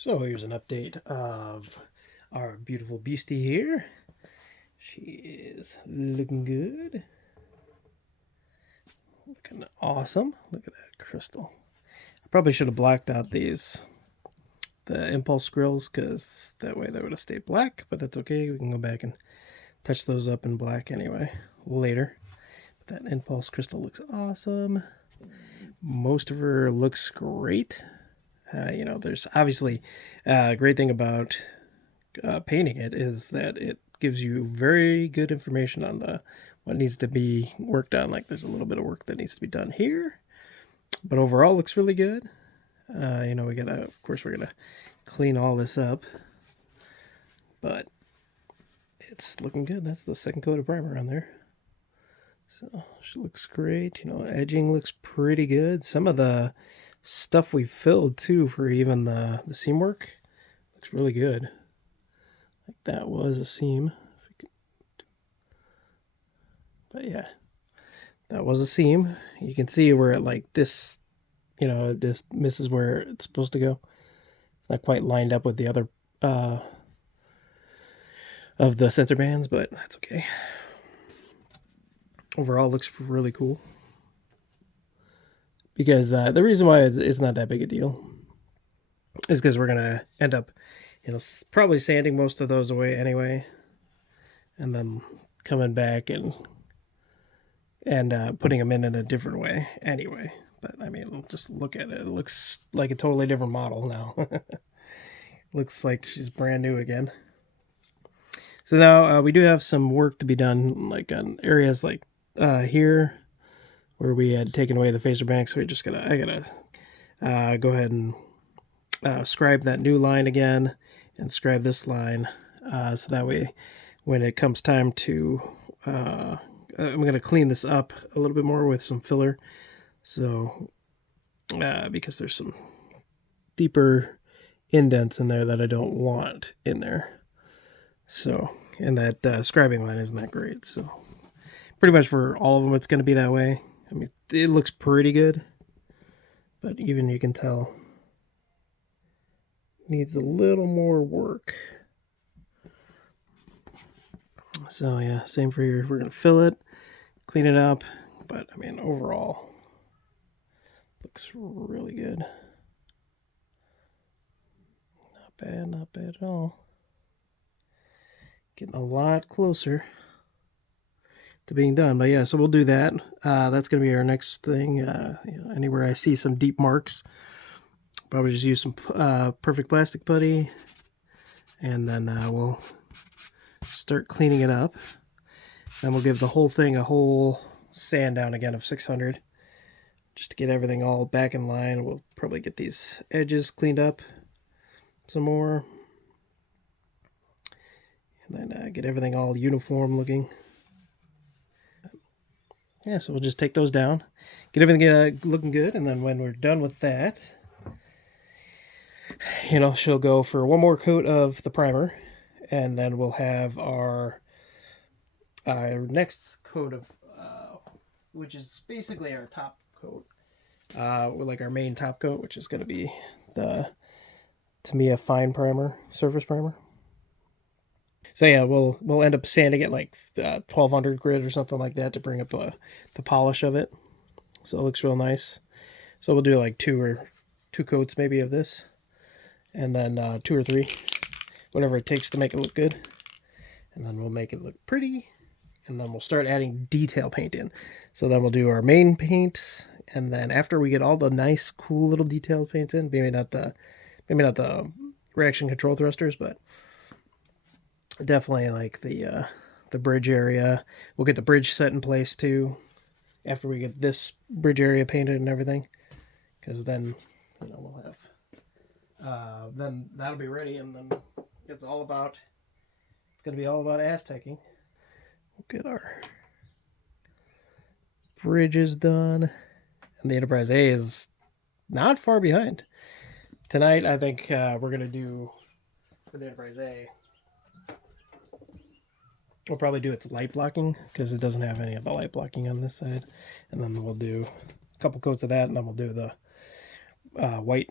So here's an update of our beautiful beastie here. She is looking good. Looking awesome. Look at that crystal. I probably should have blacked out the impulse grills, because that way they would have stayed black, but that's okay. We can go back and touch those up in black anyway later. But that impulse crystal looks awesome. Most of her looks great. There's obviously a great thing about painting it is that it gives you very good information on what needs to be worked on. Like there's a little bit of work that needs to be done here, but overall looks really good. We gotta, of course, we're gonna clean all this up, but it's looking good. That's the second coat of primer on there. So she looks great. Edging looks pretty good. Some of the stuff we filled too for even the seam work looks really good. Like that was a seam. But yeah, that was a seam. You can see where it like this, it just misses where it's supposed to go. It's not quite lined up with the other of the sensor bands, but that's okay. Overall, looks really cool. Because the reason why it's not that big a deal is because we're gonna end up, probably sanding most of those away anyway, and then coming back and putting them in a different way anyway. But I mean, just look at it. It looks like a totally different model now. Looks like she's brand new again. So now we do have some work to be done, like on areas like here, where we had taken away the phaser bank. So I gotta go ahead and scribe that new line again and scribe this line, so that way when it comes time to I'm going to clean this up a little bit more with some filler. So, because there's some deeper indents in there that I don't want in there. So, and that scribing line isn't that great. So, pretty much for all of them, it's going to be that way. I mean, it looks pretty good, but even you can tell needs a little more work. So yeah, same for here. We're going to fill it, clean it up, but I mean, overall, looks really good. Not bad at all. Getting a lot closer to being done, but yeah, so we'll do that. That's going to be our next thing. Anywhere I see some deep marks, probably just use some perfect plastic putty, and then we'll start cleaning it up. Then we'll give the whole thing a whole sand down again of 600, just to get everything all back in line. We'll probably get these edges cleaned up some more, and then get everything all uniform looking. Yeah, so we'll just take those down, get everything looking good, and then when we're done with that, she'll go for one more coat of the primer, and then we'll have our next coat of, which is basically our top coat, like our main top coat, which is going to be the Tena fine primer, surface primer. So yeah, we'll end up sanding it like 1200 grit or something like that to bring up the polish of it. So it looks real nice. So we'll do like two coats maybe of this, and then 2 or 3, whatever it takes to make it look good. And then we'll make it look pretty, and then we'll start adding detail paint in. So then we'll do our main paint, and then after we get all the nice, cool little detail paints in, maybe not the reaction control thrusters, but definitely like the bridge area. We'll get the bridge set in place too after we get this bridge area painted and everything, because then we'll have then that'll be ready, and then it's gonna be all about azteking. We'll get our bridges done, and the Enterprise A is not far behind. Tonight I think we're gonna do, for the Enterprise A, we'll probably do its light blocking, because it doesn't have any of the light blocking on this side. And then we'll do a couple coats of that, and then we'll do the white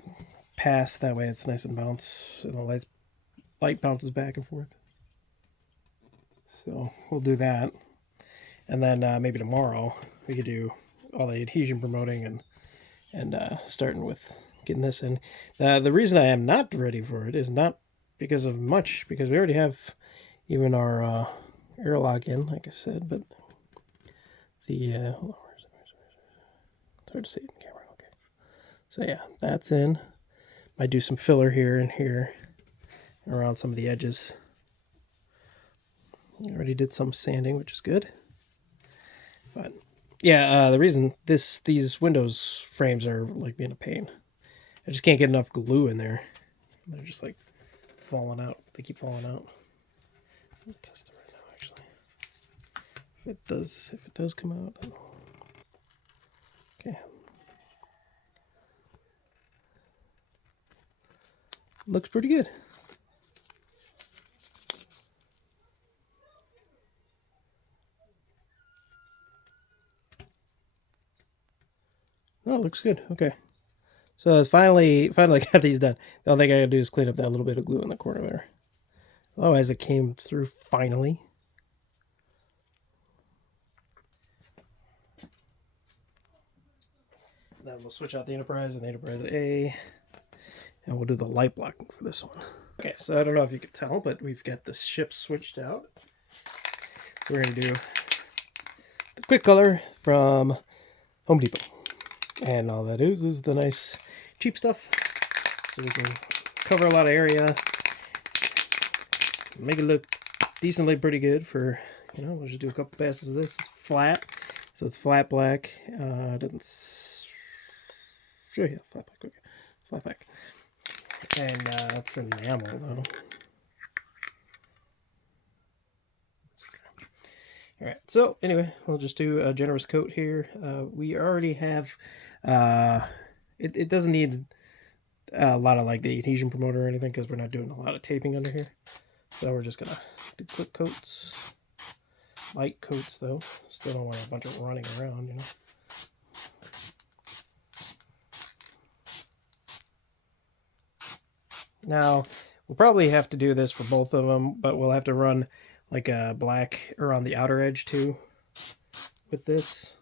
pass. That way it's nice and bounce, and the light bounces back and forth. So we'll do that. And then maybe tomorrow we could do all the adhesion promoting and starting with getting this in. The reason I am not ready for it is not because of much, because we already have even our airlock in, like I said, but the hold on, it's hard to see it in the camera. Okay, so yeah, that's in. Might do some filler here and here and around some of the edges. I already did some sanding, which is good. But yeah, the reason these Windows frames are like being a pain, I just can't get enough glue in there. They're just like falling out. They keep falling out. I'll test it right now, actually. If it does come out. Then... Okay. Looks pretty good. Oh, it looks good. Okay. So it's finally got these done. The only thing I gotta do is clean up that little bit of glue in the corner there. Otherwise, it came through finally. Then we'll switch out the Enterprise and the Enterprise A. And we'll do the light blocking for this one. Okay, so I don't know if you can tell, but we've got the ship switched out. So we're going to do the quick color from Home Depot. And all that is the nice cheap stuff. So we can cover a lot of area. Make it look decently pretty good for, we'll just do a couple passes of this. It's flat, so it's flat black. It doesn't... Yeah, flat black, okay. Flat black. And it's enamel, though. Alright, so anyway, we'll just do a generous coat here. We already have... it doesn't need a lot of like the adhesion promoter or anything because we're not doing a lot of taping under here. So we're just going to do quick coats. Light coats, though. Still don't want a bunch of running around, Now, we'll probably have to do this for both of them, but we'll have to run like a black around the outer edge too with this.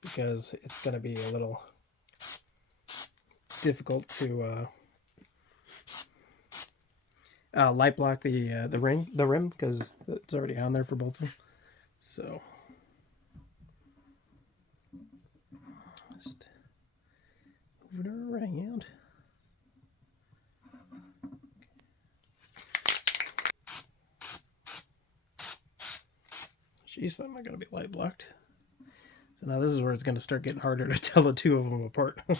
Because it's going to be a little difficult to light block the rim because it's already on there for both of them. So just move it around. Jeez, I'm not going to be light blocked. So now this is where it's going to start getting harder to tell the two of them apart. I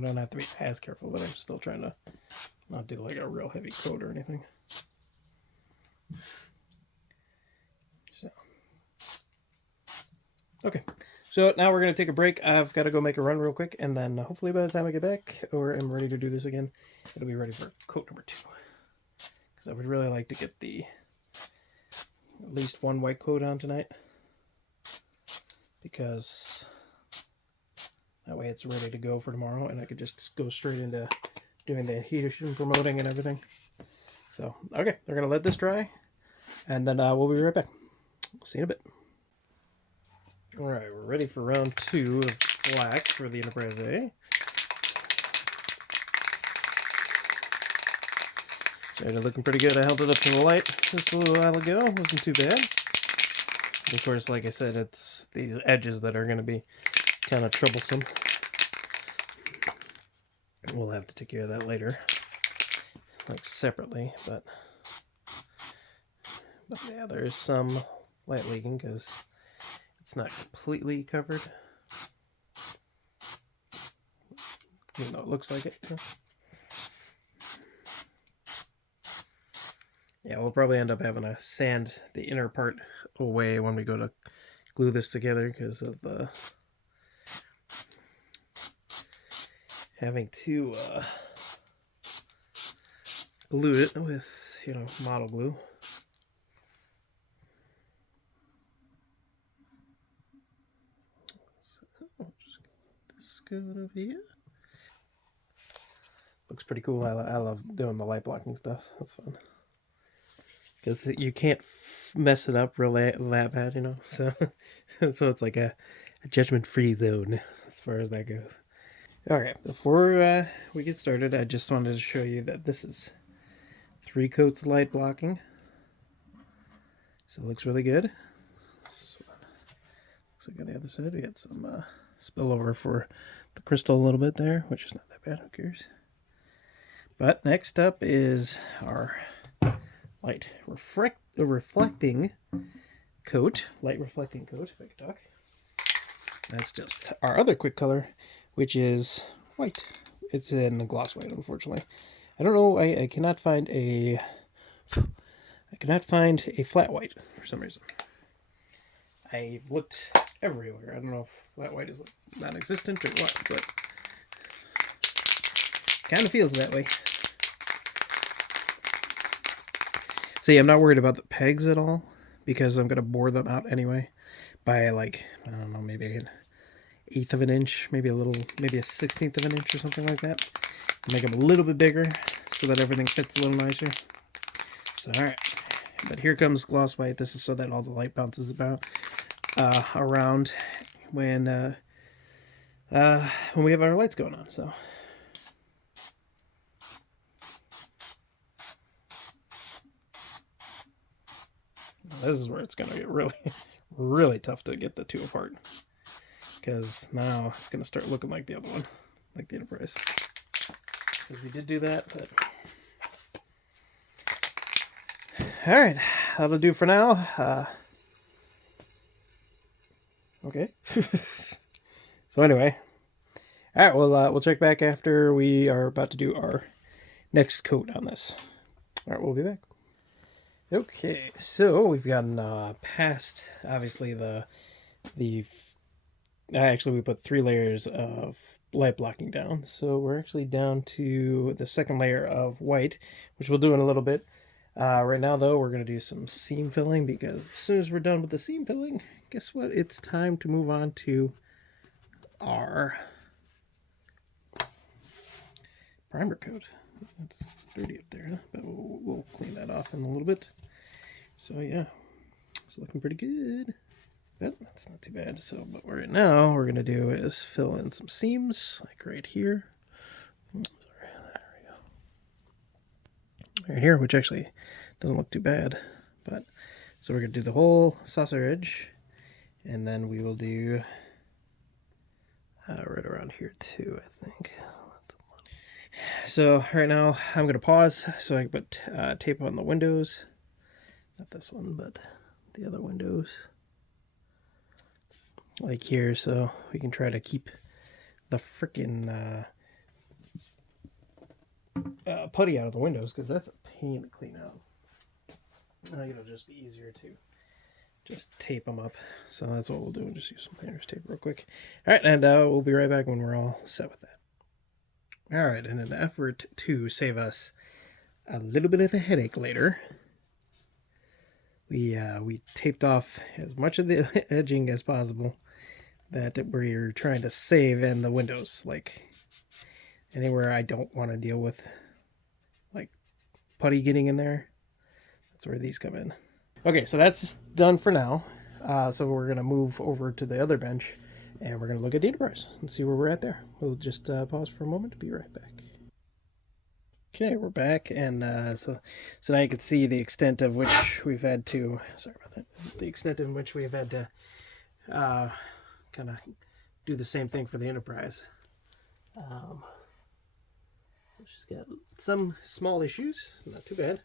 don't have to be as careful, but I'm still trying to not do like a real heavy coat or anything. So, okay. So now we're going to take a break. I've got to go make a run real quick, and then hopefully by the time I get back, or am ready to do this again, it'll be ready for coat number 2. Because I would really like to get at least one white coat on tonight. Because that way it's ready to go for tomorrow, and I could just go straight into doing the adhesion promoting and everything. So, okay, they're going to let this dry, and then we'll be right back. We'll see you in a bit. Alright, we're ready for round 2 of black for the Enterprise A. It's looking pretty good. I held it up to the light just a little while ago. It wasn't too bad. Of course, like I said, it's these edges that are going to be kind of troublesome. We'll have to take care of that later, like separately, but yeah, there is some light leaking because it's not completely covered, even though it looks like it. Yeah, we'll probably end up having to sand the inner part away when we go to glue this together because of having to glue it with, model glue. This good over here. Looks pretty cool. I love doing the light blocking stuff. That's fun. Because you can't mess it up real that bad, So, so it's like a judgment-free zone as far as that goes. All right, before we get started, I just wanted to show you that this is 3 coats of light blocking. So it looks really good. So, looks like on the other side we got some spillover for the crystal a little bit there, which is not that bad. Who cares? But next up is our light reflecting coat. Light reflecting coat, if I can talk. That's just our other quick color, which is white. It's in a gloss white, unfortunately. I don't know. I cannot find a flat white for some reason. I've looked everywhere. I don't know if flat white is non-existent or what, but kind of feels that way. See, I'm not worried about the pegs at all because I'm gonna bore them out anyway by like, I don't know, maybe an 1/8 of an inch, maybe a 1/16 of an inch or something like that. Make them a little bit bigger so that everything fits a little nicer. So all right, but here comes gloss white. This is so that all the light bounces about around when we have our lights going on. So. This is where it's going to get really, really tough to get the two apart. Because now it's going to start looking like the other one, like the Enterprise. Because we did do that, but... Alright, that'll do for now. Okay. So anyway. Alright, we'll check back after we are about to do our next coat on this. Alright, we'll be back. Okay, so we've gotten past, obviously, actually we put 3 layers of light blocking down, so we're actually down to the second layer of white, which we'll do in a little bit. Right now, though, we're going to do some seam filling, because as soon as we're done with the seam filling, guess what? It's time to move on to our primer coat. It's dirty up there, but we'll clean that off in a little bit. So yeah, it's looking pretty good. But that's not too bad. So, but right now we're gonna do is fill in some seams, like right here. Sorry, there we go. Right here, which actually doesn't look too bad. But so we're gonna do the whole saucer edge, and then we will do right around here too, I think. So right now I'm gonna pause so I can put tape on the windows. Not this one, but the other windows. Like here, so we can try to keep the freaking putty out of the windows, because that's a pain to clean out. I think it'll just be easier to just tape them up. So that's what we'll do. We'll just use some painter's tape real quick. All right, and we'll be right back when we're all set with that. All right, in an effort to save us a little bit of a headache later, we taped off as much of the edging as possible that we're trying to save in the windows, like anywhere I don't want to deal with like putty getting in there. That's where these come in. Okay, so that's done for now. So we're gonna move over to the other bench, and we're gonna look at the Enterprise and see where we're at there. We'll just pause for a moment to be right back. Okay, we're back, and so now you can see the extent of which we've had to. Sorry about that. The extent in which we've had to kind of do the same thing for the Enterprise. So she's got some small issues, not too bad.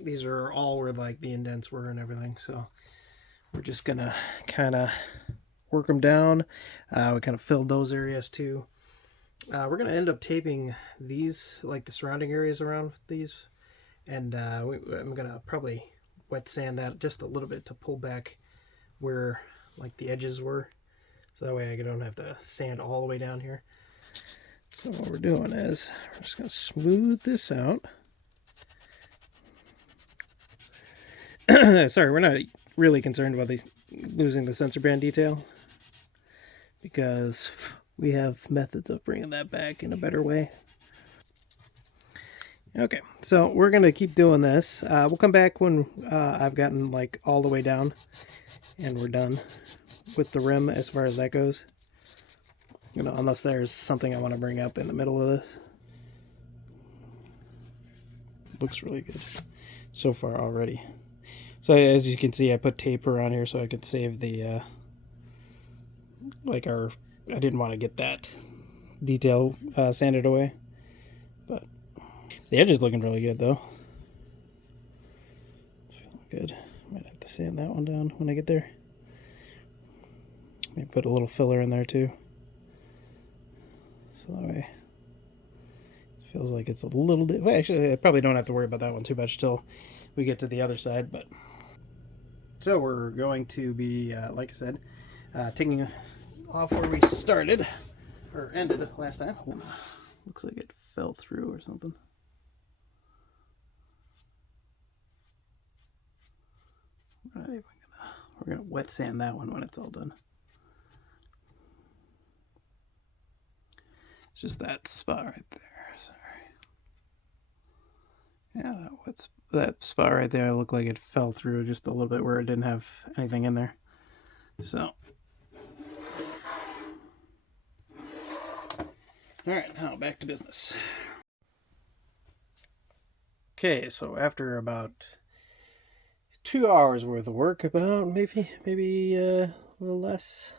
These are all where like the indents were and everything, so we're just gonna kind of work them down. We kind of filled those areas too. We're gonna end up taping these, like the surrounding areas around these, and I'm gonna probably wet sand that just a little bit to pull back where like the edges were, so that way I don't have to sand all the way down here. So what we're doing is we're just gonna smooth this out. Sorry, we're not really concerned about losing the sensor band detail because we have methods of bringing that back in a better way. Okay, so we're going to keep doing this. We'll come back when I've gotten like all the way down and we're done with the rim as far as that goes. You know, unless there's something I want to bring up in the middle of this. Looks really good so far already. So as you can see, I put tape around here so I could save the like our. I didn't want to get that detail sanded away, but the edge is looking really good though. Feeling good. Might have to sand that one down when I get there. Maybe put a little filler in there too, so that way it feels like it's a little. Well, actually, I probably don't have to worry about that one too much till we get to the other side, but. So we're going to be, like I said, taking off where we started, or ended last time. Looks like it fell through or something. We're gonna wet sand that one when it's all done. It's just that spot right there. Sorry. Yeah, that spot right there looked like it fell through just a little bit where it didn't have anything in there. So. All right, now back to business. Okay, so after about 2 hours worth of work, about maybe a little less.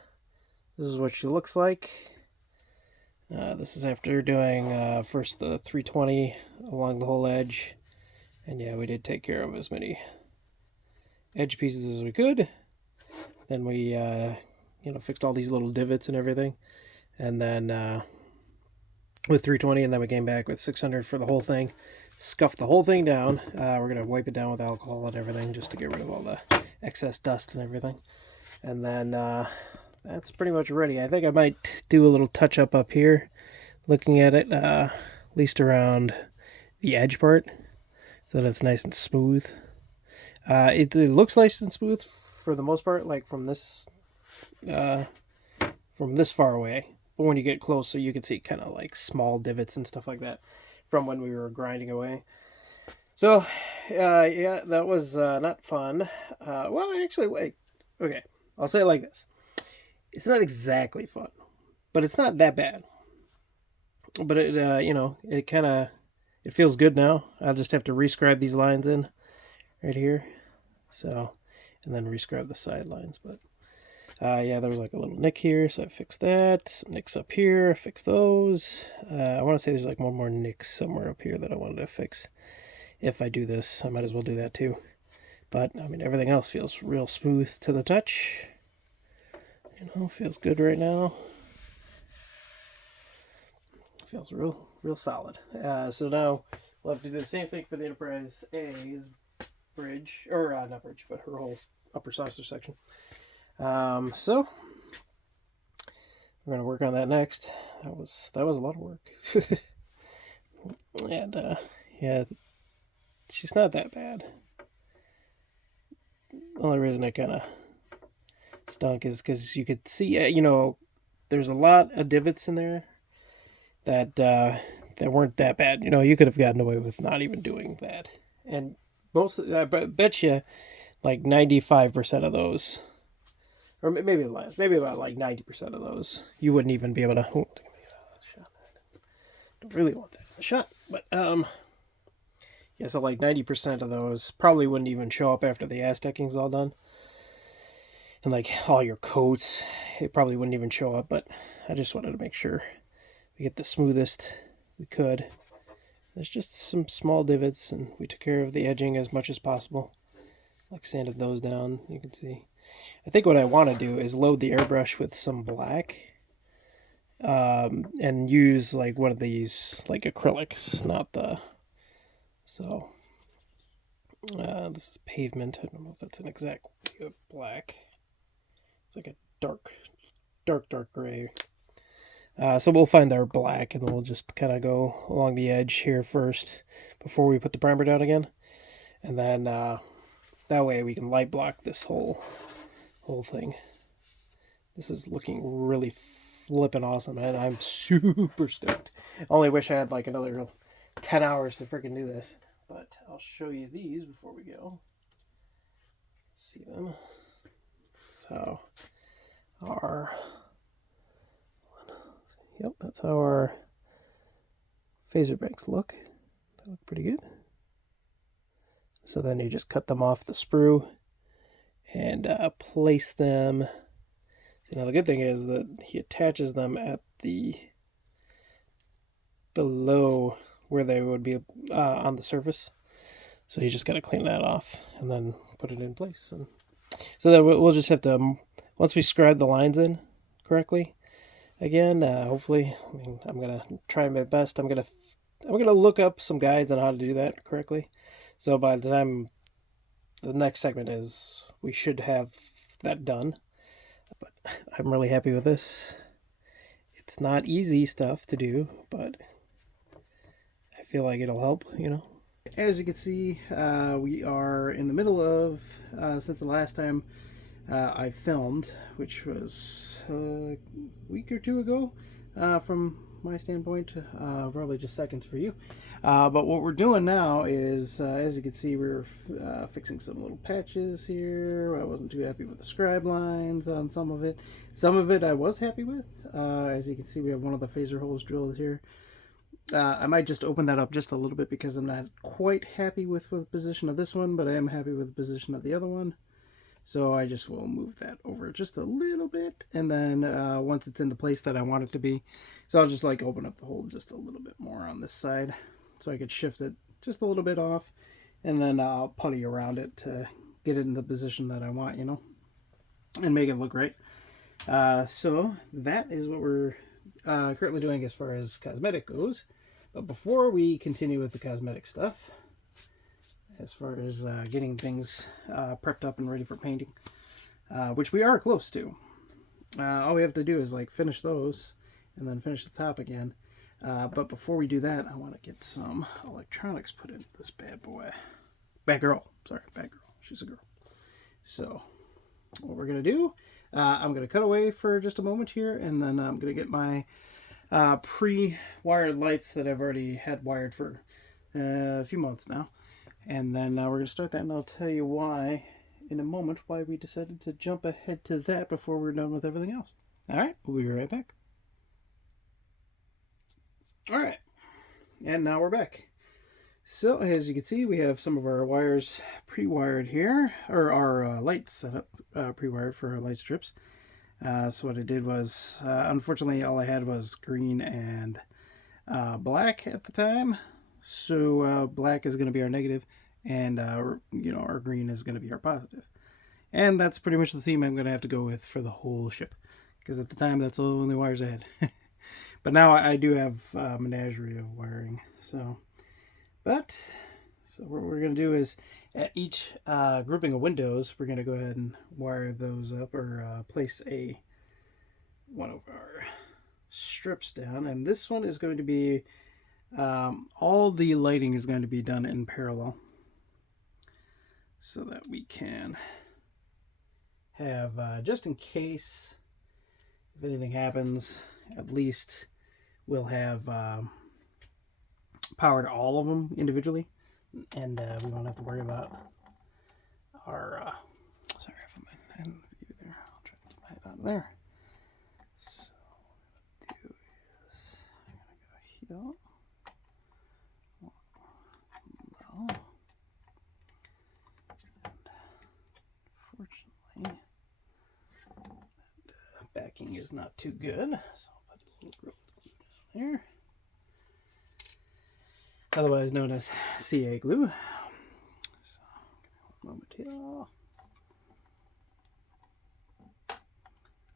This is what she looks like. This is after doing first the 320 along the whole edge, and yeah, we did take care of as many edge pieces as we could. Then we fixed all these little divots and everything, and then with 320, and then we came back with 600 for the whole thing. Scuffed the whole thing down. We're gonna wipe it down with alcohol and everything just to get rid of all the excess dust and everything. And then that's pretty much ready. I think I might do a little touch up here, looking at it, at least around the edge part, so that it's nice and smooth. It looks nice and smooth for the most part, like from this far away. But when you get closer, you can see kind of like small divots and stuff like that from when we were grinding away. So, yeah, that was not fun. Well, actually, wait. Okay, I'll say it like this. It's not exactly fun, but it's not that bad. But it, it kind of, it feels good now. I'll just have to rescribe these lines in right here. So, and then rescribe the side lines. But, yeah, there was like a little nick here, so I fixed that. Some nicks up here, I fixed those. I want to say there's like one more nick somewhere up here that I wanted to fix. If I do this, I might as well do that too. But, I mean, everything else feels real smooth to the touch. Feels good right now. Feels real solid. So now we'll have to do the same thing for the Enterprise A's bridge, or not bridge, but her whole upper saucer section. So we're gonna work on that next. That was a lot of work. And yeah, she's not that bad. The only reason I kind of stunk is because you could see, there's a lot of divots in there that weren't that bad. You could have gotten away with not even doing that. And I bet you like 95% of those, or maybe less, maybe about like 90% of those, you wouldn't even be able to. Oh, don't really want that shot, but yeah, so like 90% of those probably wouldn't even show up after the azteking's all done. And like all your coats, it probably wouldn't even show up, but I just wanted to make sure we get the smoothest we could. There's just some small divots, and we took care of the edging as much as possible. Like sanded those down, you can see. I think what I want to do is load the airbrush with some black, and use like one of these like acrylics, not the. So this is pavement. I don't know if that's an exact black. It's like a dark gray. So we'll find our black, and we'll just kind of go along the edge here first before we put the primer down again. And then That way we can light block this whole thing. This is looking really flippin' awesome, and I'm super stoked. Only wish I had like another 10 hours to freaking do this. But I'll show you these before we go. Let's see them. So our yep, that's how our phaser banks look. They look pretty good. So then you just cut them off the sprue and place them. So now the good thing is that he attaches them at the below where they would be on the surface. So you just got to clean that off and then put it in place. And so then we'll just have to, once we scribe the lines in correctly, again, hopefully, I mean, I'm gonna try my best. I'm gonna look up some guides on how to do that correctly. So by the time the next segment is, we should have that done. But I'm really happy with this. It's not easy stuff to do, but I feel like it'll help, you know. As you can see, we are in the middle of, since the last time I filmed, which was a week or two ago, from my standpoint, probably just seconds for you. But what we're doing now is, as you can see, we're fixing some little patches here. I wasn't too happy with the scribe lines on some of it. Some of it I was happy with. As you can see, we have one of the phaser holes drilled here. I might just open that up just a little bit because I'm not quite happy with the position of this one, but I am happy with the position of the other one. So I just will move that over just a little bit, and then once it's in the place that I want it to be, so I'll just like open up the hole just a little bit more on this side so I could shift it just a little bit off, and then I'll putty around it to get it in the position that I want, you know, and make it look right. So that is what we're currently doing as far as cosmetic goes. But before we continue with the cosmetic stuff, as far as getting things prepped up and ready for painting, which we are close to. All we have to do is like finish those and then finish the top again. But before we do that, I want to get some electronics put in this bad boy. Bad girl. Sorry, bad girl. She's a girl. So what we're going to do, I'm going to cut away for just a moment here, and then I'm going to get my pre-wired lights that I've already had wired for a few months now. And then we're going to start that, and I'll tell you why in a moment, why we decided to jump ahead to that before we're done with everything else. All right, we'll be right back. All right, and now we're back. So as you can see, we have some of our wires pre-wired here, or our lights set up pre-wired for our light strips. So what I did was, unfortunately, all I had was green and black at the time. So black is going to be our negative, and you know, our green is going to be our positive. And that's pretty much the theme I'm going to have to go with for the whole ship, because at the time that's the only wires I had. But now I do have a menagerie of wiring. So what we're going to do is, at each grouping of windows, we're going to go ahead and wire those up, or place one of our strips down. And this one is going to be, all the lighting is going to be done in parallel, so that we can have, just in case if anything happens, at least we'll have power to all of them individually, and we won't have to worry about our sorry if I'm in view there. I'll try to get my head out of there. So what I'm going to do is I'm going to go here. Unfortunately, the backing is not too good, so I'll put a little glue down there, otherwise known as CA glue. So, give me 1 moment here.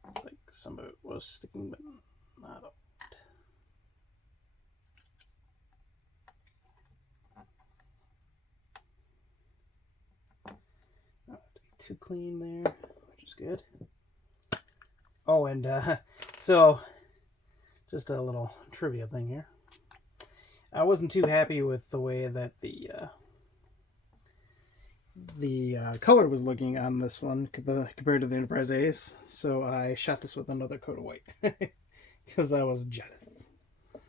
Looks like some of it was sticking, but not all. Too clean there, which is good. Oh, and so just a little trivia thing here. I wasn't too happy with the way that the the color was looking on this one compared to the Enterprise Ace, so I shot this with another coat of white because I was jealous. I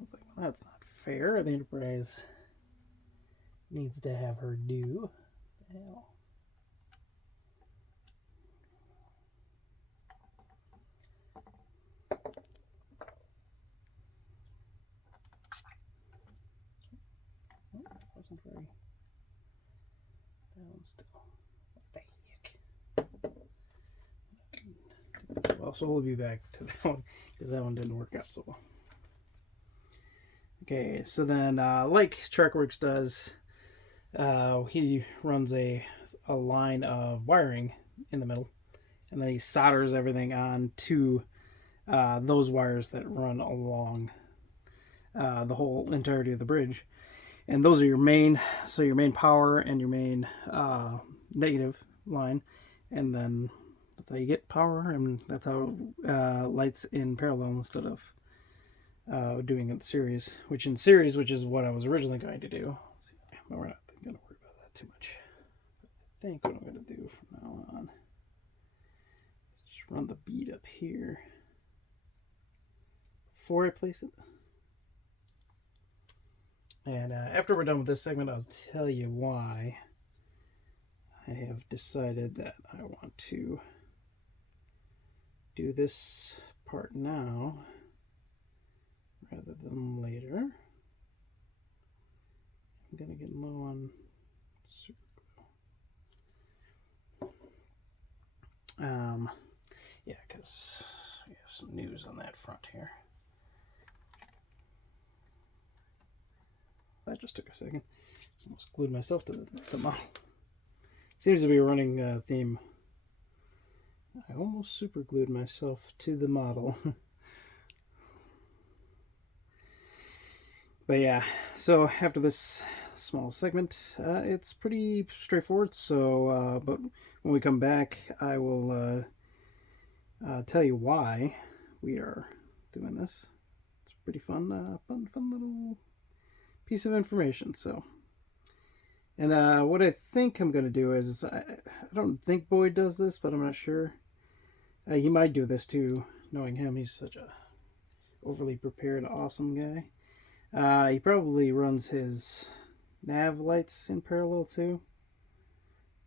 was like, well, that's not fair. The Enterprise needs to have her due. The hell. Oh, wasn't very down still. What the heck? Well, so we'll be back to that one because that one didn't work out so well. Okay, so then, like Trackworks does, he runs a line of wiring in the middle, and then he solders everything on to those wires that run along the whole entirety of the bridge. And those are your main, so your main power and your main negative line, and then that's how you get power, and that's how lights in parallel instead of doing it in series, which is what I was originally going to do. Let's see. But we're not going to worry about that too much. I think what I'm going to do from now on is just run the bead up here before I place it. And after we're done with this segment, I'll tell you why I have decided that I want to do this part now rather than later. I'm going to get low on super glue. Yeah, because we have some news on that front here. That just took a second. Almost glued myself to the model. Seems to be a running theme. I almost super glued myself to the model. But yeah, so after this small segment, it's pretty straightforward. So, but when we come back, I will tell you why we are doing this. It's pretty fun, fun little piece of information. So, and what I think I'm going to do is, I don't think Boyd does this, but I'm not sure. He might do this too, knowing him. He's such a overly prepared, awesome guy. He probably runs his nav lights in parallel too,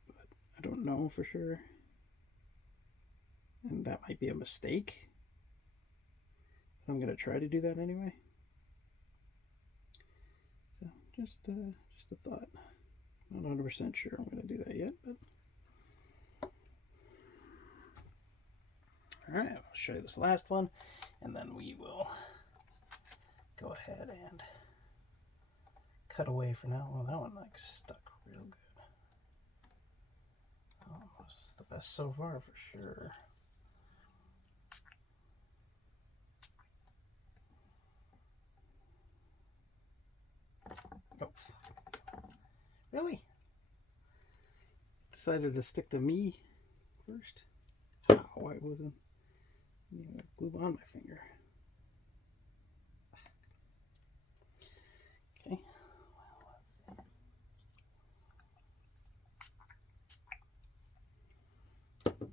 but I don't know for sure. And that might be a mistake. I'm going to try to do that anyway. So just a thought. Not 100% sure I'm going to do that yet, but all right, I'll show you this last one, and then we will go ahead and cut away for now. Well, that one like stuck real good. Almost the best so far for sure. Oh, really? Decided to stick to me first. Oh, I wasn't. Glue on my finger. Okay. Well, let's see.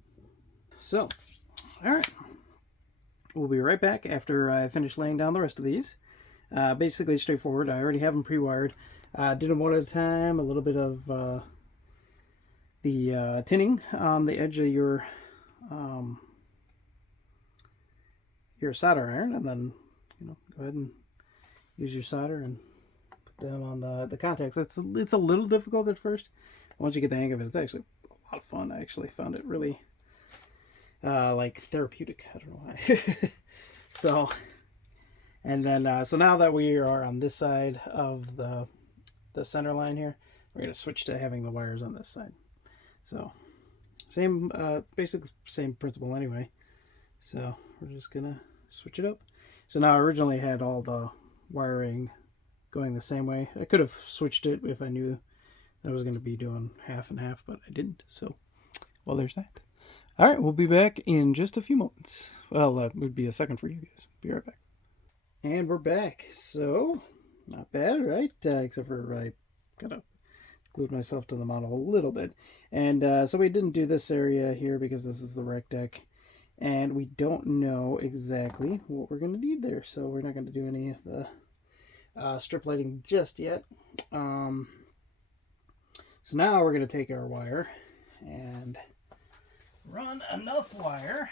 So, all right. We'll be right back after I finish laying down the rest of these. Basically straightforward. I already have them pre-wired. Did them one at a time. A little bit of the tinning on the edge of your solder iron, and then go ahead and use your solder and put them on the contacts. It's a little difficult at first. Once you get the hang of it, it's actually a lot of fun. I actually found it really like therapeutic. I don't know why. So, and then so now that we are on this side of the center line here, we're going to switch to having the wires on this side. So same basically same principle anyway. So we're just gonna switch it up. So now I originally had all the wiring going the same way. I could have switched it if I knew I was going to be doing half and half, but I didn't. So, well, there's that. All right, we'll be back in just a few moments. Well, it would be a second for you guys. Be right back. And we're back. So, not bad, right? Except for I gotta glued myself to the model a little bit. And so we didn't do this area here because this is the rec deck. And we don't know exactly what we're going to need there. So we're not going to do any of the strip lighting just yet. So now we're going to take our wire and run enough wire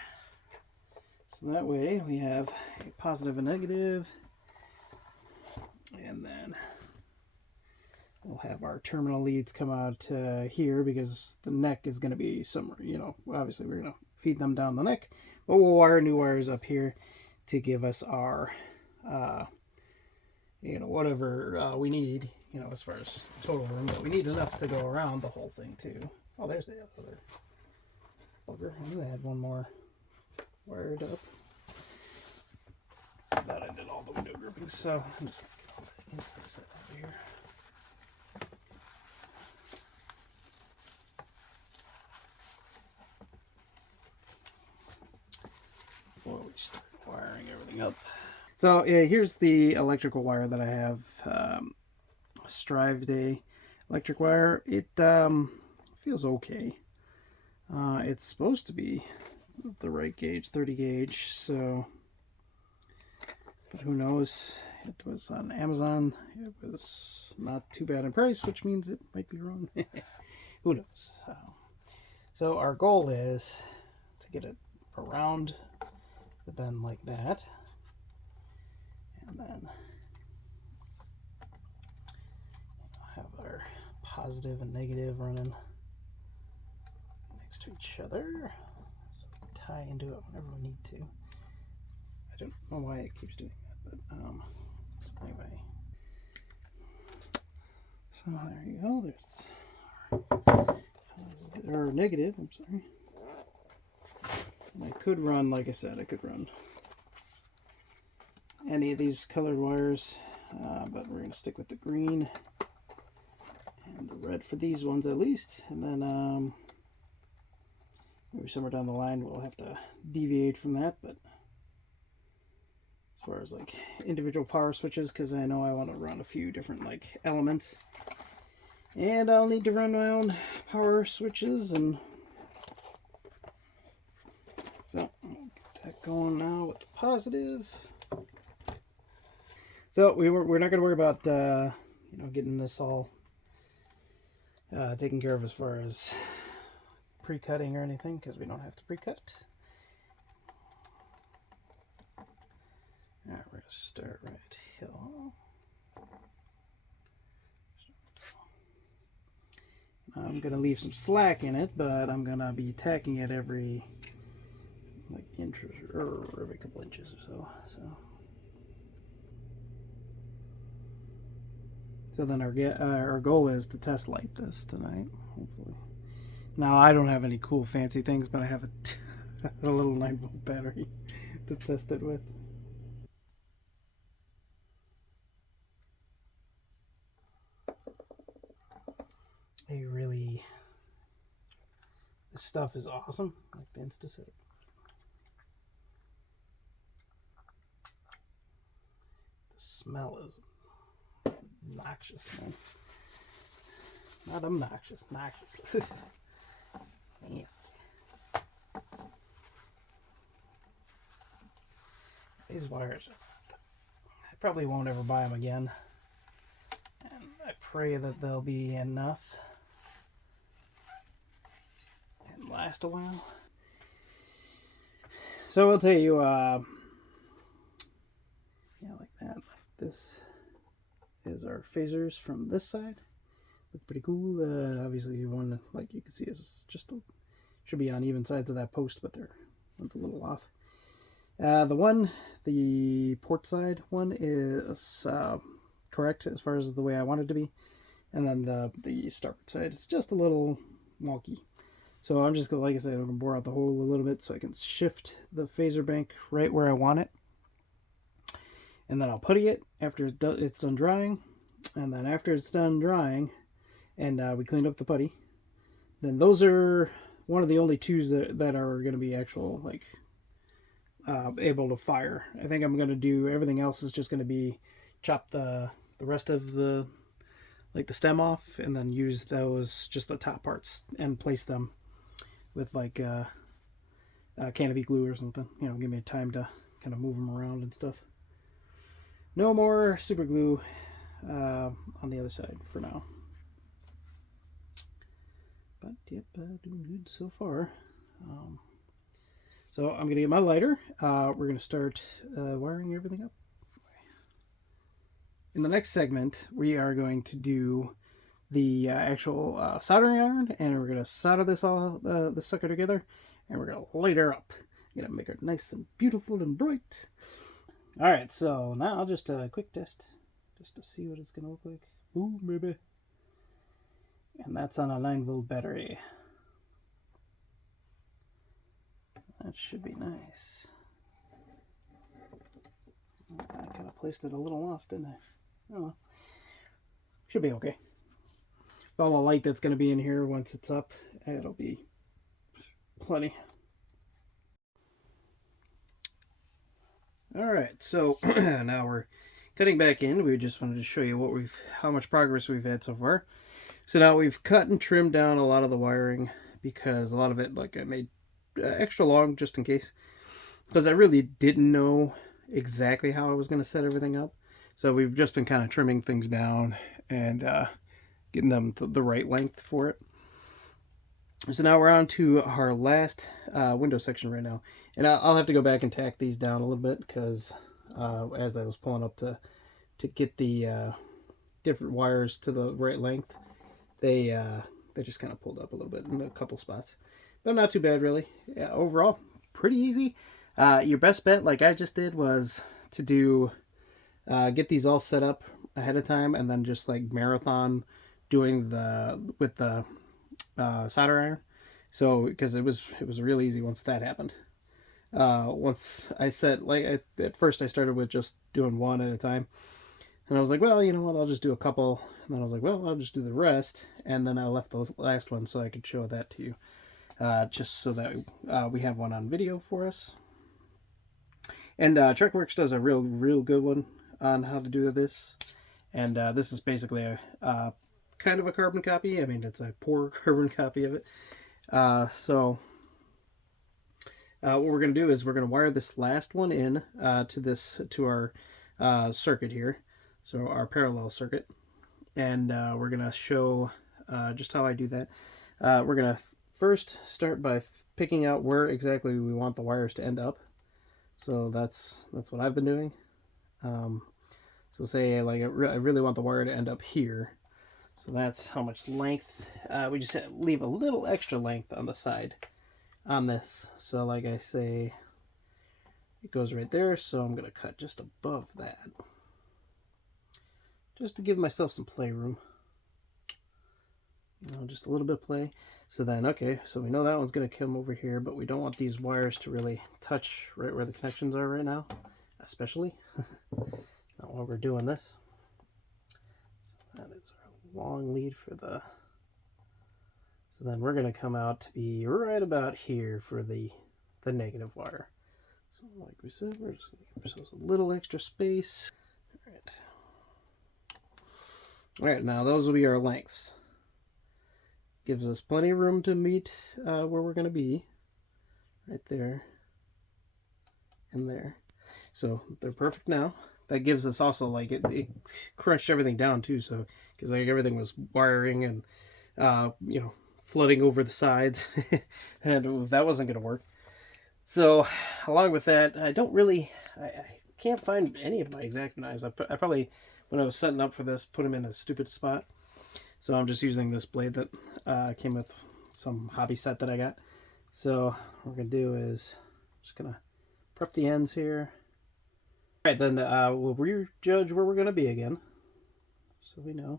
so that way we have a positive and negative, and then we'll have our terminal leads come out here because the neck is going to be somewhere, you know, obviously we're going to feed them down the neck, but we'll wire new wires up here to give us our you know, whatever we need, you know, as far as total room, but we need enough to go around the whole thing too. Oh, there's the other bugger. I knew I had one more wired up. So that I did all the window groupings, so I'm just going to get all that Insta set over here. Before we start wiring everything up. So yeah, here's the electrical wire that I have. Strive Day electric wire. It feels okay. It's supposed to be the right gauge, 30 gauge, so, but who knows. It was on Amazon. It was not too bad in price, which means it might be wrong. Who knows. So our goal is to get it around the bend like that, and then have our positive and negative running next to each other, so we can tie into it whenever we need to. I don't know why it keeps doing that, but so anyway. So there you go. There's our negative. I'm sorry. And I could run, like I said, I could run any of these colored wires, but we're going to stick with the green and the red for these ones at least, and then maybe somewhere down the line we'll have to deviate from that, but as far as like individual power switches, because I know I want to run a few different like elements, and I'll need to run my own power switches, and so I'll get that going now with the positive. So we're not going to worry about you know, getting this all taken care of as far as pre-cutting or anything, because we don't have to pre-cut. Alright, we're going to start right here. I'm going to leave some slack in it, but I'm going to be tacking it every like inch or every couple inches or so. So then our goal is to test light this tonight, hopefully. Now I don't have any cool fancy things, but I have a little 9-volt battery to test it with. This stuff is awesome, like the Insta set. The smell is noxious, man. Not obnoxious, noxious. Yeah. These wires, I probably won't ever buy them again, and I pray that they'll be enough and last a while. So I'll tell you, yeah, like that. This is our phasers from this side. Look pretty cool. Obviously, one, like you can see, is just should be on even sides of that post, but they're a little off. The port side one is correct as far as the way I want it to be, and then the starboard side is just a little wonky. So I'm just gonna, like I said, I'm gonna bore out the hole a little bit so I can shift the phaser bank right where I want it, and then I'll putty it after it's done drying, and then after it's done drying, and we cleaned up the putty, then those are one of the only twos that are going to be actual like able to fire. I think I'm going to do everything else is just going to be chop the rest of the like the stem off, and then use those, just the top parts, and place them with like canopy glue or something. You know, give me time to kind of move them around and stuff. No more super glue on the other side for now. But yep, doing good so far. So I'm gonna get my lighter. We're gonna start wiring everything up. In the next segment, we are going to do the actual soldering iron, and we're gonna solder this all the sucker together, and we're gonna light her up. We're gonna make her nice and beautiful and bright. All right, so now just a quick test, just to see what it's gonna look like. Ooh, baby. And that's on a 9-volt battery. That should be nice. I kind of placed it a little off, didn't I? Oh well. Should be okay. With all the light that's going to be in here once it's up, it'll be plenty. All right, so now we're cutting back in. We just wanted to show you how much progress we've had so far. So now we've cut and trimmed down a lot of the wiring, because a lot of it, like, I made extra long just in case, because I really didn't know exactly how I was going to set everything up. So we've just been kind of trimming things down and getting them the right length for it. So now we're on to our last window section right now. And I'll have to go back and tack these down a little bit, because as I was pulling up to get the different wires to the right length, they just kind of pulled up a little bit in a couple spots. But not too bad, really. Yeah, overall, pretty easy. Your best bet, like I just did, was to do get these all set up ahead of time, and then just like marathon doing with the solder iron. So because it was real easy once that happened. Once I set, like, at first I started with just doing one at a time, and I was like, well, you know what, I'll just do a couple, and then I was like, well, I'll just do the rest, and then I left the last one so I could show that to you, just so that we have one on video for us. And TrekWorks does a real good one on how to do this, and this is basically a kind of a carbon copy. I mean, it's a poor carbon copy of it. So what we're going to do is we're going to wire this last one in to our circuit here, so our parallel circuit, and we're going to show just how I do that. We're going to first start by picking out where exactly we want the wires to end up. So that's what I've been doing. So say I really want the wire to end up here. So that's how much length. We just leave a little extra length on the side on this. So like I say, it goes right there. So I'm going to cut just above that, just to give myself some playroom. You know, just a little bit of play. So then, okay, so we know that one's going to come over here, but we don't want these wires to really touch right where the connections are right now, especially not while we're doing this. So that is our long lead for the... So then we're going to come out to be right about here for the negative wire. So like we said, we're just going to give ourselves a little extra space. All right, now those will be our lengths. Gives us plenty of room to meet where we're going to be, right there and there. So they're perfect now. That gives us also, like, it crunched everything down too, so because like everything was wiring and you know, flooding over the sides, and that wasn't going to work. So along with that, I can't find any of my X-Acto knives. I probably, when I was setting up for this, put them in a stupid spot. So I'm just using this blade that came with some hobby set that I got. So what we're going to do is just going to prep the ends here. All right, then we'll rejudge where we're going to be again, so we know.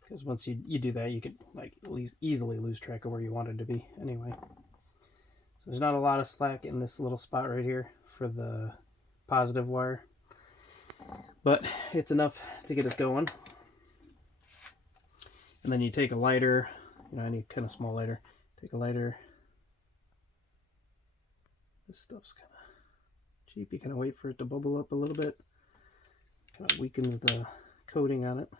Because once you do that, you could, like, at least easily lose track of where you wanted to be anyway. So there's not a lot of slack in this little spot right here for the positive wire, but it's enough to get us going. And then you take a lighter, you know, I need kind of small lighter. Take a lighter. This stuff's kind of cheap. You kind of wait for it to bubble up a little bit. Kind of weakens the coating on it.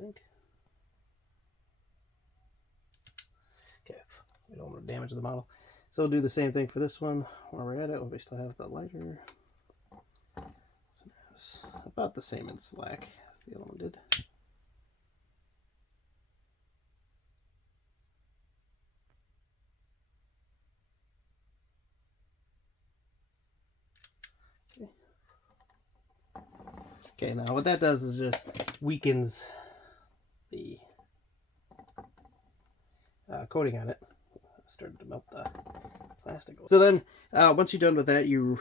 think. Okay, we don't want to damage the model. So we'll do the same thing for this one. While we're at it, we still have the lighter. So it's about the same in slack as the other one did. Okay, now what that does is just weakens the coating on it. Started to melt the plastic. So then, once you're done with that, you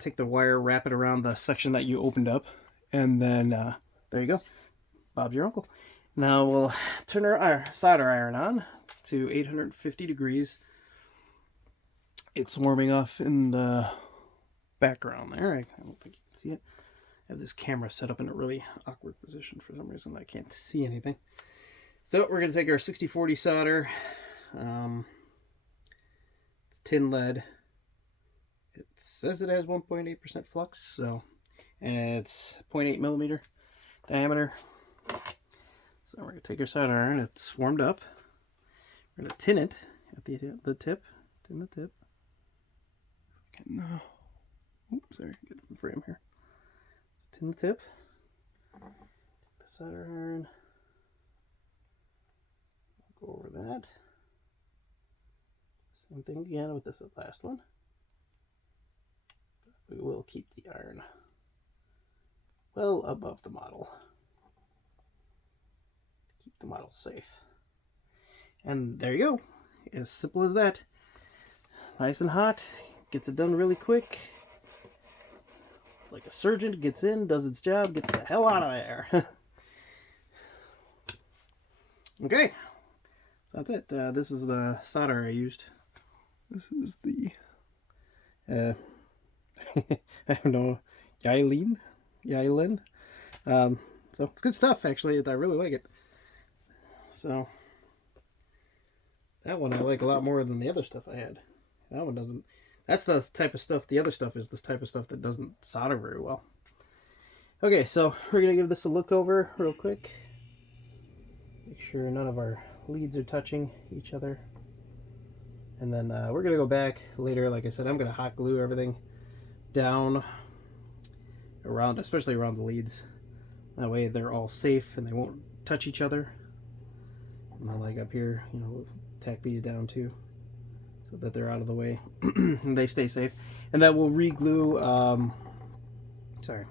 take the wire, wrap it around the section that you opened up, and then there you go. Bob's your uncle. Now we'll turn our solder iron on to 850 degrees. It's warming off in the background there. I don't think you can see it. I have this camera set up in a really awkward position for some reason. I can't see anything. So we're going to take our 6040 solder. It's tin lead. It says it has 1.8% flux, so, and it's 0.8 millimeter diameter. So we're going to take our solder iron. It's warmed up. We're going to tin it at the tip. Tin the tip. No. Oops, sorry, get the frame here. Tin the tip. Take the solder iron. Go over that. Same thing again with this last one. We will keep the iron well above the model. Keep the model safe. And there you go. As simple as that. Nice and hot. Gets it done really quick. It's like a surgeon, gets in, does its job, gets the hell out of there. Okay. That's it. This is the solder I used. This is the I don't know, Yylene. So it's good stuff, actually. I really like it. So that one I like a lot more than the other stuff I had. That one doesn't. That's the type of stuff. The other stuff is this type of stuff that doesn't solder very well. Okay, so we're gonna give this a look over real quick. Make sure none of our leads are touching each other. And then we're going to go back later. Like I said, I'm going to hot glue everything down around, especially around the leads. That way they're all safe and they won't touch each other. And then like up here, you know, we'll tack these down too so that they're out of the way and they stay safe. And then we'll re-glue, sorry,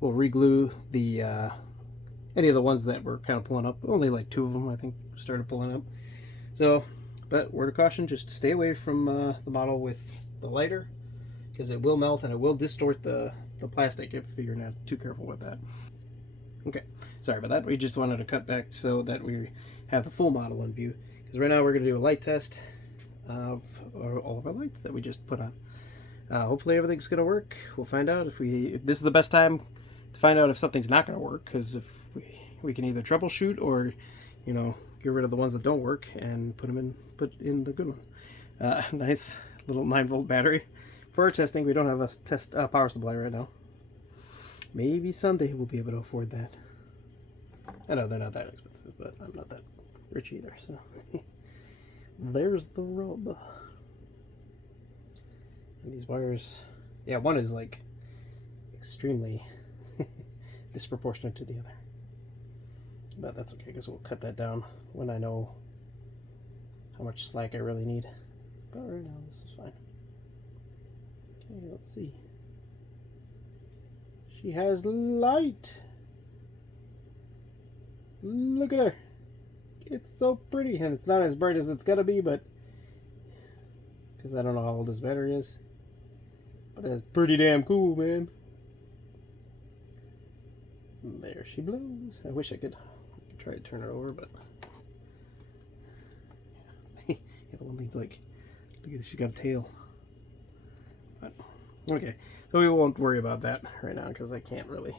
we'll re-glue the any of the ones that were kind of pulling up. Only like 2 of them, I think, started pulling up. So, but word of caution, just stay away from the model with the lighter, because it will melt and it will distort the plastic if you're not too careful with that. Okay, sorry about that. We just wanted to cut back so that we have the full model in view. Because right now we're going to do a light test of all of our lights that we just put on. Hopefully everything's going to work. We'll find out if this is the best time to find out if something's not going to work, because if we can either troubleshoot or, you know, get rid of the ones that don't work and put in the good ones. Nice little 9-volt battery for our testing. We don't have a power supply right now. Maybe someday we'll be able to afford that. I know they're not that expensive, but I'm not that rich either, so there's the rub. And these wires, yeah, one is like extremely disproportionate to the other. But that's okay, because we'll cut that down when I know how much slack I really need. But right now, this is fine. Okay, let's see. She has light. Look at her. It's so pretty, and it's not as bright as it's gonna be, but because I don't know how old this battery is. But it's pretty damn cool, man. And there she blows. I wish I could try to turn her over, but yeah, the one thing's like, look at, she's got a tail. But okay, so we won't worry about that right now because I can't really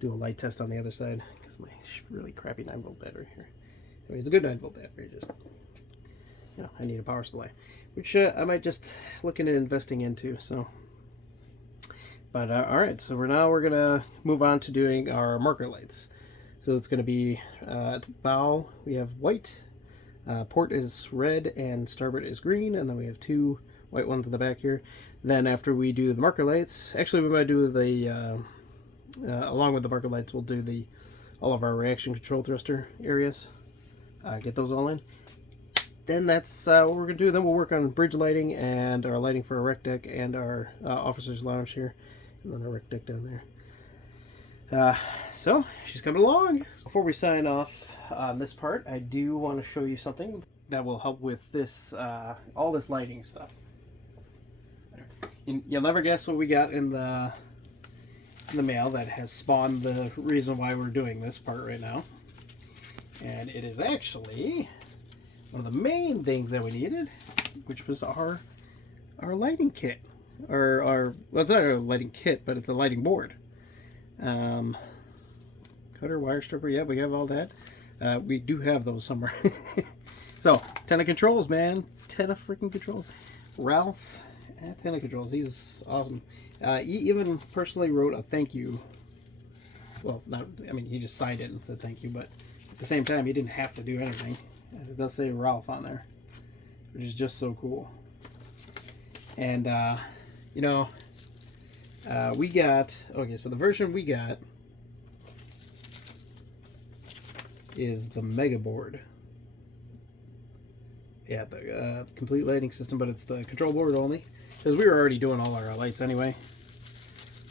do a light test on the other side because my really crappy 9-volt battery here. I mean, it's a good 9-volt battery, just, you know, I need a power supply, which I might just look into investing into. So, but all right, so we're gonna move on to doing our marker lights. So it's going to be at the bow we have white, port is red, and starboard is green, and then we have 2 white ones in the back here. Then after we do the marker lights, actually we might do the along with the marker lights, we'll do all of our reaction control thruster areas, get those all in. Then that's what we're gonna do. Then we'll work on bridge lighting and our lighting for our rec deck and our officers lounge here, and then our rec deck down there. So she's coming along. Before we sign off on this part, I do want to show you something that will help with this all this lighting stuff. You'll never guess what we got in the mail that has spawned the reason why we're doing this part right now. And it is actually one of the main things that we needed, which was our lighting kit. Well, it's not a lighting kit, but it's a lighting board. Cutter, wire stripper, yeah, we have all that. We do have those somewhere. So, Tena controls, man. Tena freaking controls. Ralph at Tena controls. He's awesome. He even personally wrote a thank you. Well, he just signed it and said thank you, but at the same time, he didn't have to do anything. It does say Ralph on there, which is just so cool. And, we got, okay, so the version we got is the Mega Board. Yeah, the complete lighting system, but it's the control board only, because we were already doing all our lights anyway.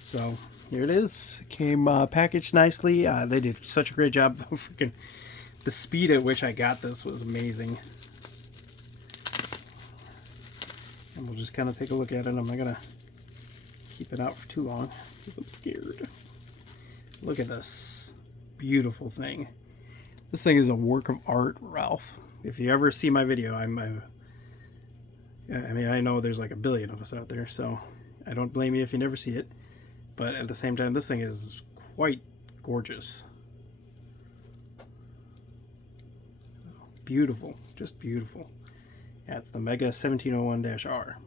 So here it is. It came packaged nicely. They did such a great job. Freaking the speed at which I got this was amazing. And we'll just kind of take a look at it. I'm not gonna keep it out for too long because I'm scared. Look at this beautiful thing. This thing is a work of art, Ralph. If you ever see my video, I know there's like a billion of us out there, so I don't blame you if you never see it. But at the same time, this thing is quite gorgeous. Beautiful, just beautiful. Yeah, it's the Mega 1701-R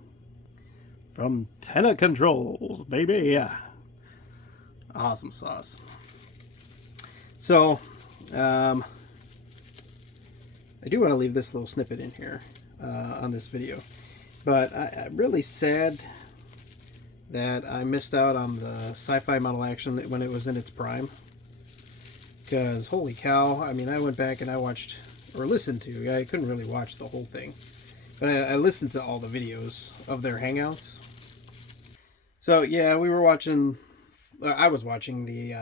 from Tena Controls, baby. Yeah, awesome sauce. So, I do want to leave this little snippet in here on this video, but I'm really sad that I missed out on the sci-fi model action when it was in its prime. Because holy cow! I mean, I went back and I watched or listened to. I couldn't really watch the whole thing, but I listened to all the videos of their hangouts. So yeah, we were watching. I was watching the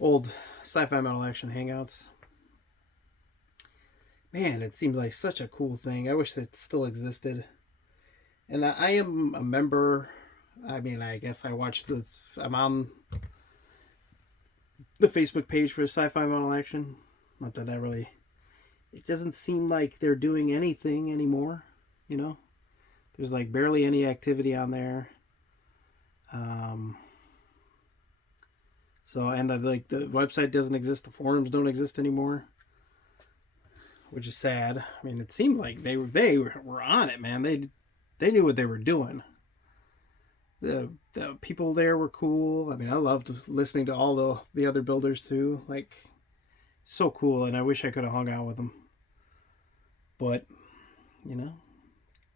old sci-fi model action hangouts. Man, it seems like such a cool thing. I wish it still existed. And I am a member. I mean, I guess I watched this. I'm on the Facebook page for Sci-Fi Model Action. Not that I really. It doesn't seem like they're doing anything anymore. You know, there's like barely any activity on there. So like the website doesn't exist. The forums don't exist anymore, which is sad. I mean, it seemed like they were on it, man. They knew what they were doing. The people there were cool. I mean, I loved listening to all the other builders too. Like, so cool, and I wish I could have hung out with them. But, you know,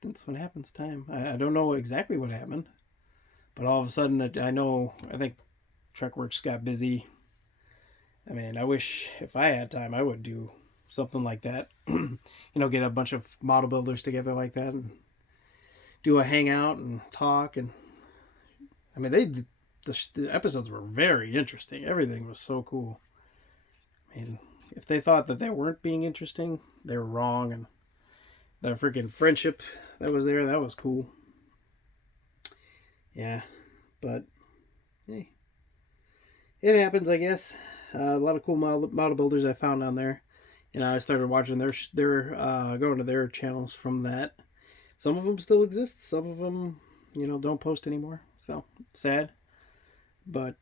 that's what happens. Time. I don't know exactly what happened, but all of a sudden, I think Trekworks got busy. I mean, I wish if I had time, I would do something like that. You know, get a bunch of model builders together like that and do a hangout and talk. And I mean, the episodes were very interesting. Everything was so cool. I mean, if they thought that they weren't being interesting, they were wrong. And the freaking friendship that was there, that was cool. Yeah, but hey, it happens, I guess. A lot of cool model builders I found on there. You know, I started watching their going to their channels from that. Some of them still exist. Some of them, you know, don't post anymore. So, sad. But,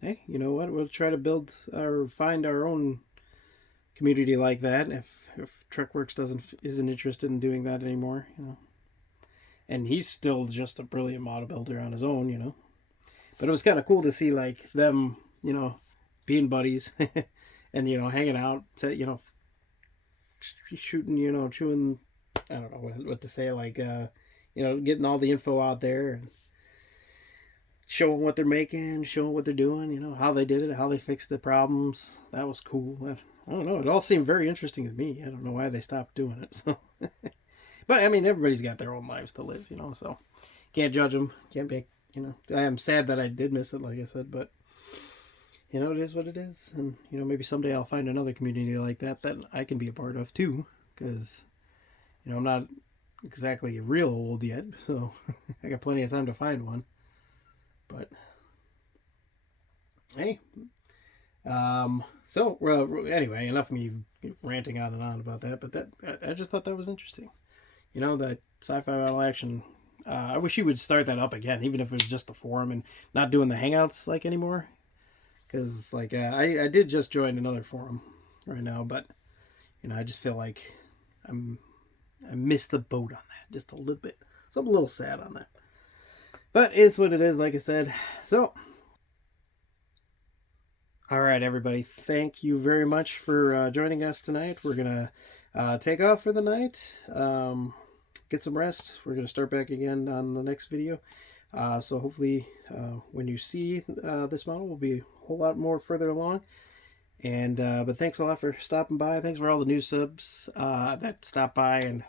hey, you know what? We'll try to build or find our own community like that if Trekworks isn't interested in doing that anymore, you know. And he's still just a brilliant model builder on his own, you know. But it was kind of cool to see, like, them, you know, being buddies, and hanging out, shooting, chewing. I don't know what to say, like getting all the info out there and showing what they're making, showing what they're doing, how they did it, how they fixed the problems. That was cool. I don't know. It all seemed very interesting to me. I don't know why they stopped doing it. So, but I mean, everybody's got their own lives to live, so can't judge them. Can't make, I am sad that I did miss it, like I said, but it is what it is. And, maybe someday I'll find another community like that I can be a part of too. Because, I'm not exactly real old yet. So I got plenty of time to find one. But hey, so anyway, enough of me ranting on and on about that. But I just thought that was interesting. That sci-fi battle action. I wish he would start that up again, even if it was just a forum and not doing the hangouts like anymore. Because I did just join another forum right now, but I just feel like I missed the boat on that just a little bit. So I'm a little sad on that. But it's what it is, like I said. So, all right, everybody. Thank you very much for joining us tonight. We're going to take off for the night, get some rest. We're going to start back again on the next video. So hopefully when you see this model, we'll be a whole lot more further along. And but thanks a lot for stopping by. Thanks for all the new subs that stopped by and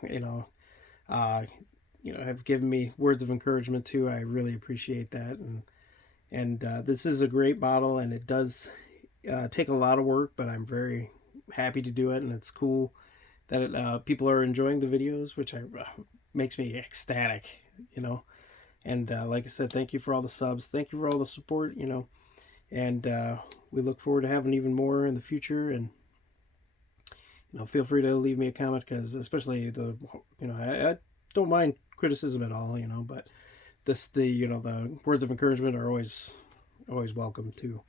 have given me words of encouragement too. I really appreciate that. And this is a great model, and it does take a lot of work, but I'm very happy to do it, and it's cool that people are enjoying the videos, which makes me ecstatic, And like I said, thank you for all the subs. Thank you for all the support, And we look forward to having even more in the future. And feel free to leave me a comment, because especially I don't mind criticism at all, but the words of encouragement are always welcome too.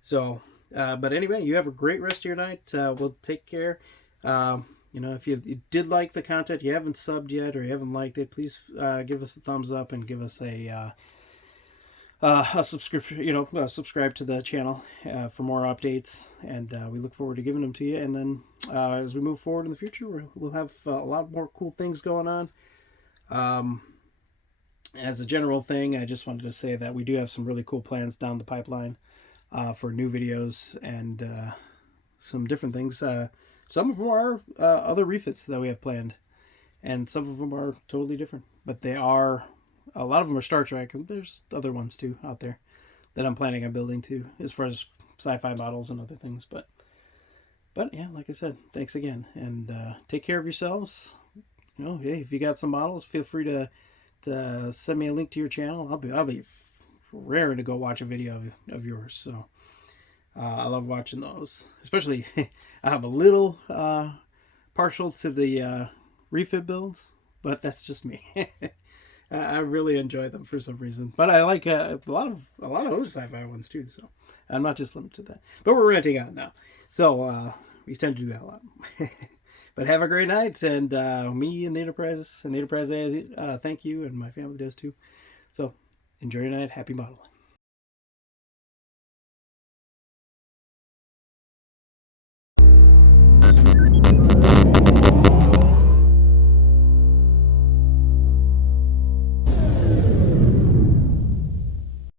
So, but anyway, you have a great rest of your night. We'll take care. If you did like the content, you haven't subbed yet or you haven't liked it, please give us a thumbs up and give us a subscription. Subscribe to the channel for more updates, and we look forward to giving them to you. And then as we move forward in the future, we'll have a lot more cool things going on. As a general thing, I just wanted to say that we do have some really cool plans down the pipeline for new videos and some different things. Some of them are other refits that we have planned, and some of them are totally different. But a lot of them are Star Trek, and there's other ones too out there that I'm planning on building too, as far as sci-fi models and other things. But yeah, like I said, thanks again, and take care of yourselves. Hey, if you got some models, feel free to send me a link to your channel. I'll be raring to go watch a video of yours. So I love watching those, especially I'm a little partial to the refit builds, but that's just me. I really enjoy them for some reason, but I like a lot of other sci-fi ones too. So I'm not just limited to that. But we're ranting on now, so we tend to do that a lot. But have a great night, and me and the Enterprise A, thank you, and my family does too. So enjoy your night. Happy modeling.